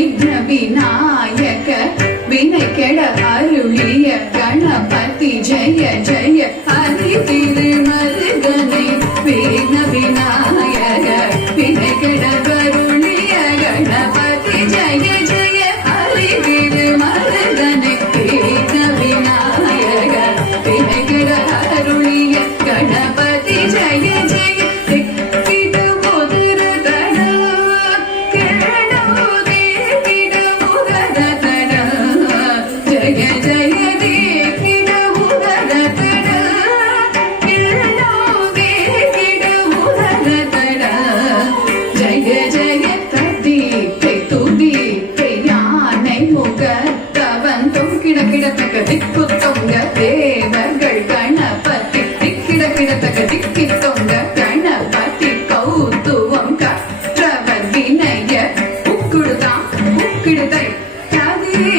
விக்ன விநாயக வினை கெட அருளிய கணபதி ஜெய ஜெய ஹரி திருமருகனை விக்ன விநாயக வினை கெட அருளிய கணபதி ஜெய ஜெய ஹரி திருமருகனை விக்ன விநாயக வினை கெட அருளிய கணபதி ஜெய ஜெய திக்குத்தொங்க தேவர்கள் கணபதி திக்கிட கிடத்தக்க திக்கித்தொங்க கணபதி கௌத்துவம் கற்றவர் வினய உக்குடுதான் உக்கிடுதை கதிரே